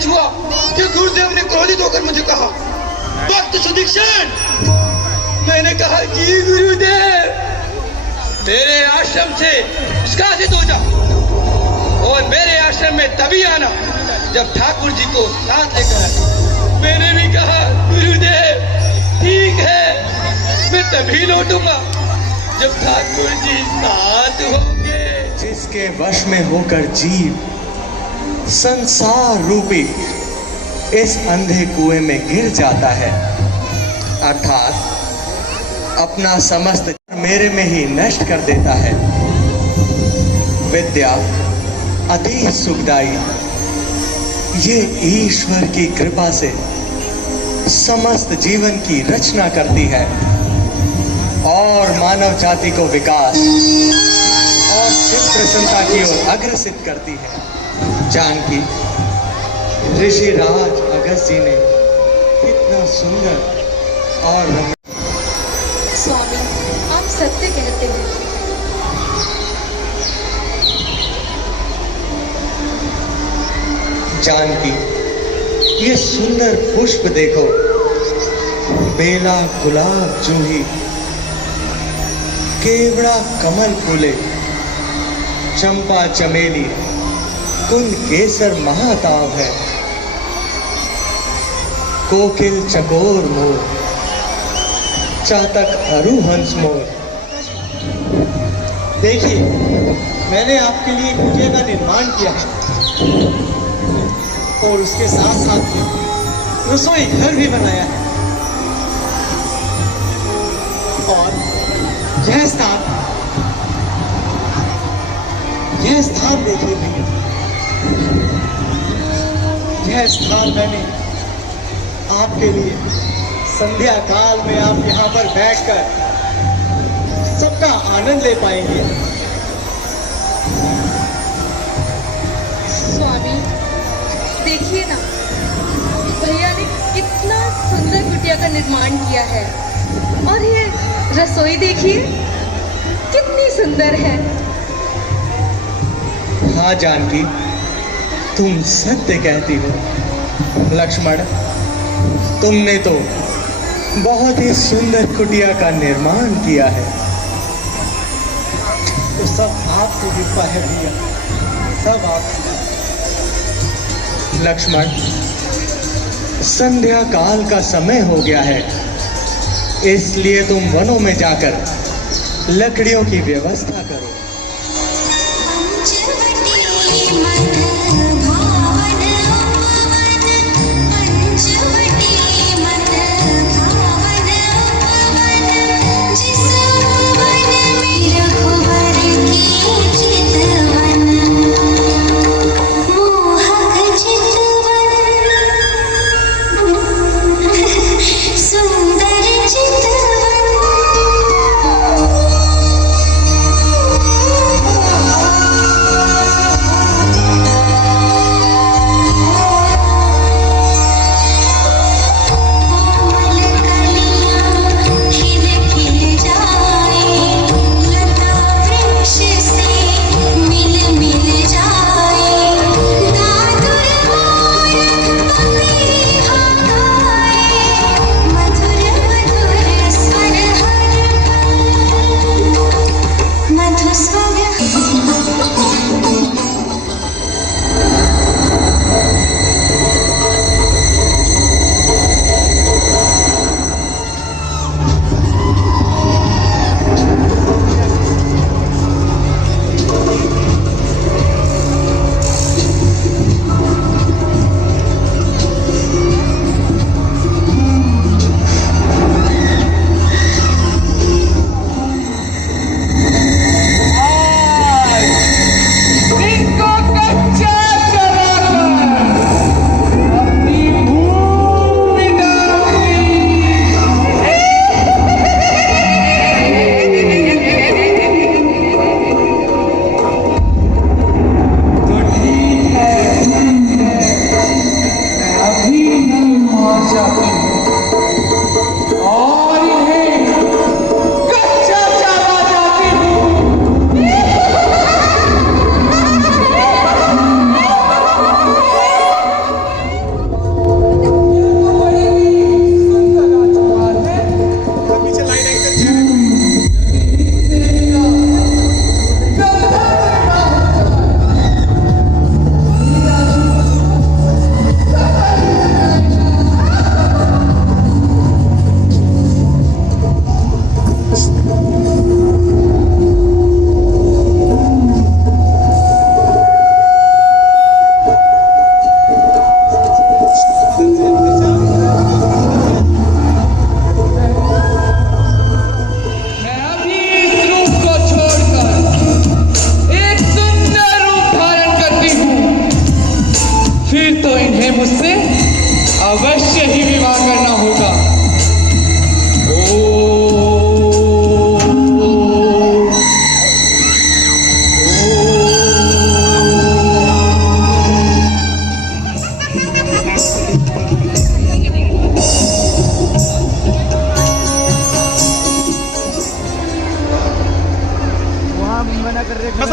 छुआ कि गुरुदेव ने क्रोधित होकर मुझे कहा, भक्त सुदीक्षण। मैंने कहा, जी गुरुदेव, मेरे आश्रम से निष्कासित हो जा और मेरे आश्रम में तभी आना जब ठाकुर जी को साथ लेकर आए। मैंने भी कहा, गुरुदेव ठीक है, मैं तभी लौटूंगा जब ठाकुर जी साथ होंगे। जिसके वश में होकर जीव संसार रूपी इस अंधे कुएं में गिर जाता है, अर्थात अपना समस्त मेरे में ही नष्ट कर देता है। विद्या अति सुखदायी, ये ईश्वर की कृपा से समस्त जीवन की रचना करती है और मानव जाति को विकास और चित्त प्रसन्नता की ओर अग्रसित करती है। जानकी, ऋषि राज अगस्त जी ने कितना सुंदर और स्वामी, आप सत्य कहते हैं। जानकी, ये सुंदर पुष्प देखो, बेला, गुलाब, जूही, केवड़ा, कमल फूले, चंपा, चमेली, कुंद, केसर, महाताव है, कोकिल, चकोर, मोर, चातक, अरु, हंस, मोर। देखिए, मैंने आपके लिए कुटिया का निर्माण किया है और उसके साथ साथ में रसोई घर भी बनाया है। और यह स्थान देखिए भैया, यह स्थान मैंने आपके लिए संध्या काल में आप यहाँ पर बैठकर सबका आनंद ले पाएंगे। स्वामी, देखिए ना, भैया ने कितना सुंदर कुटिया का निर्माण किया है और ये रसोई देखिए कितनी सुंदर है। हाँ जानकी, तुम सत्य कहती हो। लक्ष्मण, तुमने तो बहुत ही सुंदर कुटिया का निर्माण किया है। तो सब आपकी कृपा है भैया, सब आप। लक्ष्मण, संध्या काल का समय हो गया है, इसलिए तुम वनों में जाकर लकड़ियों की व्यवस्था करो।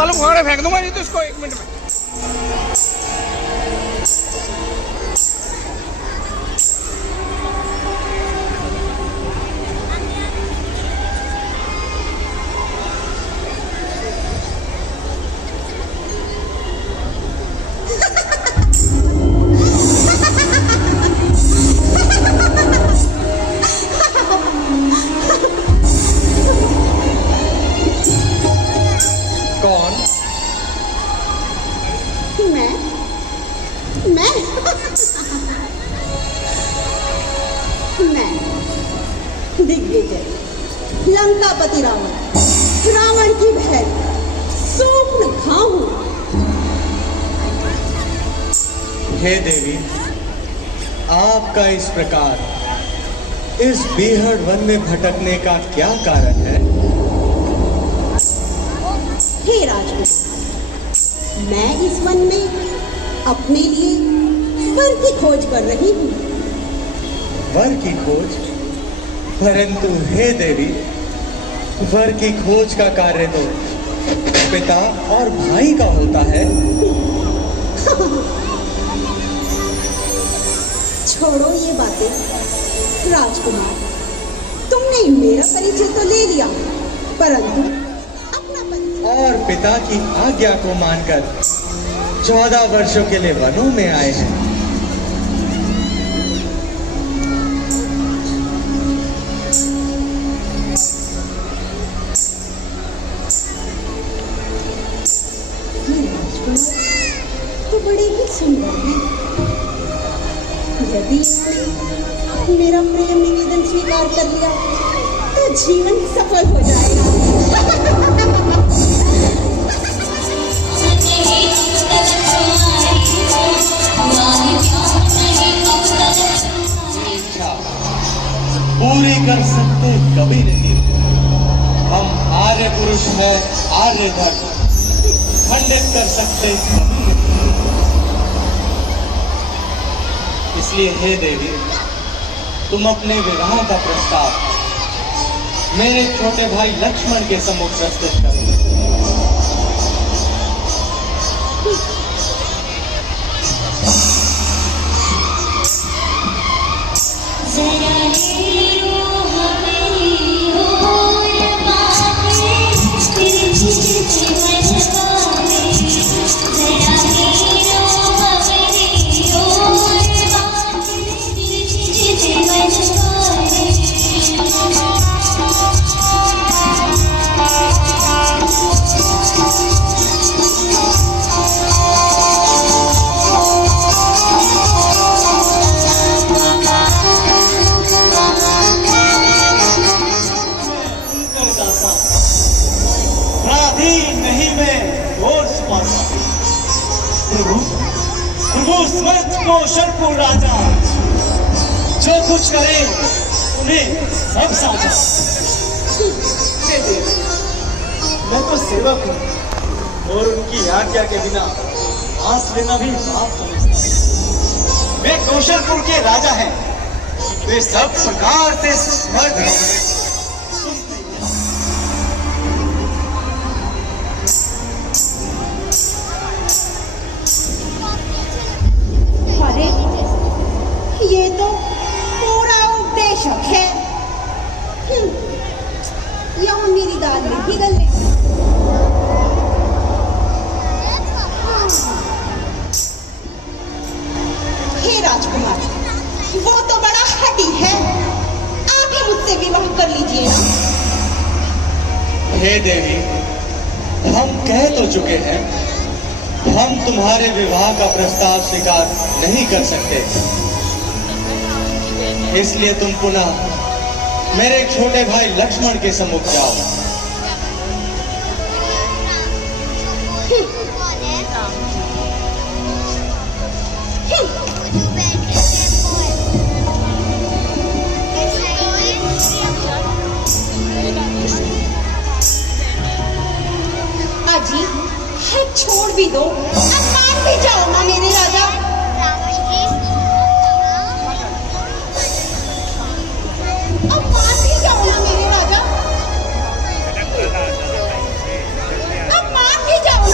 आलू बुखारे फेंक दूंगा नहीं तो इसको 1 मिनट में। कौन? मैं दिग्विजय, लंकापति रावण, रावण की बहन, स्वप्न हूँ। हे देवी, आपका इस प्रकार इस बेहद वन में भटकने का क्या कारण है? हे राजकुमार, मैं इस वन में अपने लिए वर की खोज कर रही हूँ। वर की खोज? परंतु हे देवी, वर की खोज का कार्य तो पिता और भाई का होता है। छोड़ो ये बातें राजकुमार, तुमने मेरा परिचय तो ले लिया, परंतु अपना परिचय और पिता की आज्ञा को मानकर 14 वर्षों के लिए वनों में आए हैं। तो बड़े ही सुंदर हैं। यदि इन्होंने मेरा प्रेम निवेदन स्वीकार कर लिया तो जीवन सफल हो जाएगा। इच्छा पूरी कर सकते कभी नहीं। हम आर्य पुरुष है, आर्य धर्म खंडित कर सकते कभी नहीं। इसलिए हे देवी, तुम अपने विवाह का प्रस्ताव मेरे छोटे भाई लक्ष्मण के सम्मुख प्रस्तुत करो। कौशलपुर राजा जो कुछ करे उन्हें सब साझा। मैं तो सेवक हूँ और उनकी आज्ञा के बिना सांस लेना भी पाप समझता हूँ। वे कौशलपुर के राजा हैं, वे सब प्रकार से समर्थ हैं। ये तो पूरा उपदेशक है। यहाँ मेरी दाल नहीं गले। हे राजकुमार, वो तो बड़ा हठी है, आप ही मुझसे विवाह कर लीजिए ना। हे देवी, हम कह तो चुके हैं, हम तुम्हारे विवाह का प्रस्ताव स्वीकार नहीं कर सकते। इसलिए तुम पुनः मेरे छोटे भाई लक्ष्मण के सम्मुख जाओ। अजी, हाथ छोड़ भी दो, अब मान भी जाओ ना मेरे राजा। अब मान भी जाओ ना मेरे राजा। अब मान भी जाओ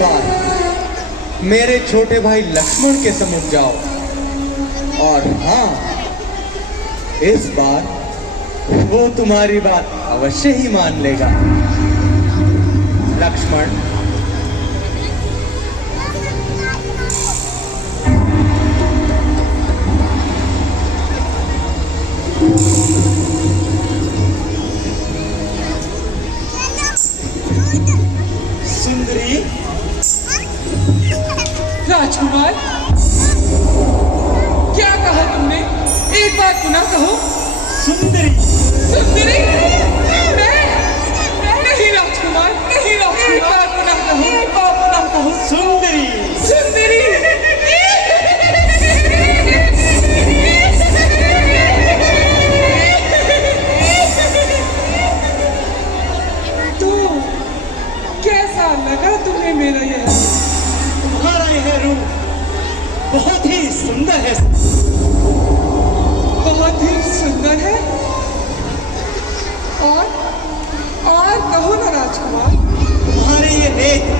बार मेरे छोटे भाई लक्ष्मण के समुख जाओ, और हाँ, इस बार वो तुम्हारी बात अवश्य ही मान लेगा। लक्ष्मण, सुंदरी, राजकुमार, क्या कहा तुमने? एक बार पुनः कहो। सुंदरी, सुंदरी? मैं? नहीं राजकुमार, नहीं राजकुमार। एक बार पुनः कहो, एक बार पुनः कहो। सुंदरी, सुंदरी? तो कैसा लगा तुम्हें मेरा यह? तुम्हारा यह रूप बहुत ही सुंदर है। बहुत ही सुंदर है। और कहो ना राजकुमार। तुम्हारे ये नेत्र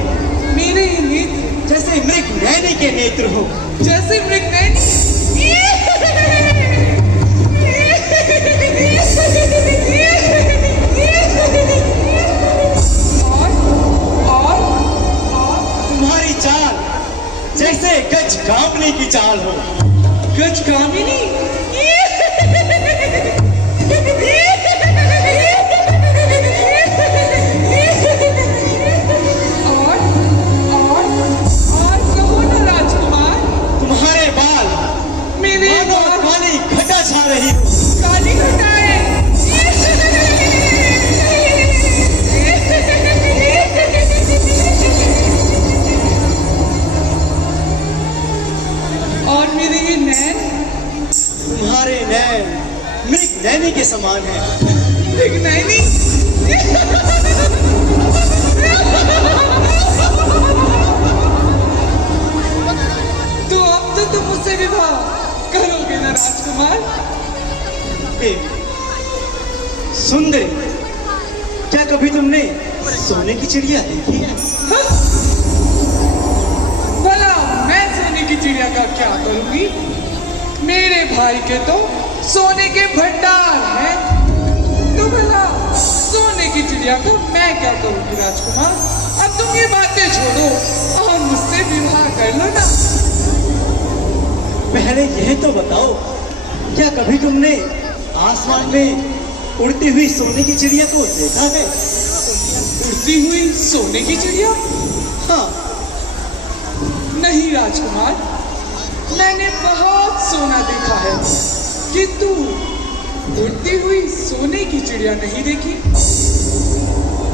मेरे ये नेत्र जैसे मृग नैनी के नेत्र हो। जैसे मृग नैनी। और तुम्हारी चाल जैसे गज कामनी की चाल हो। गज कामिनी। और कहो ना राजकुमार। तुम्हारे बाल मेरे मानो बाल काली घटा छा रही हो। काली घटाएं। और मेरे ये नैन तुम्हारे नैन मृग नैनी के समान है। मृग नैनी। तो अब तो तुम मुझसे विवाह करोगे ना राजकुमार? सुंदरी, क्या कभी तुमने सोने की चिड़िया देखी है? भला मैं सोने की चिड़िया का क्या करूंगी? मेरे भाई के तो सोने के भंडार हैं। तो भला सोने की चिड़िया को मैं क्या करूंगी राजकुमार? अब तुम ये बातें छोड़ो और मुझसे विवाह कर लो ना। पहले यह तो बताओ, क्या कभी तुमने आसमान में उड़ती हुई सोने की चिड़िया को देखा है? उड़ती हुई सोने की चिड़िया? हाँ, नहीं राजकुमार, मैंने बहुत सोना देखा है, किंतु उड़ती हुई सोने की चिड़िया नहीं देखी।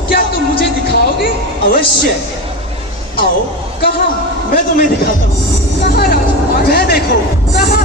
क्या तुम मुझे दिखाओगे? अवश्य। आओ, कहाँ? मैं तुम्हें दिखाता हूँ। कहाँ राजकुमार? वह देखो, कहाँ?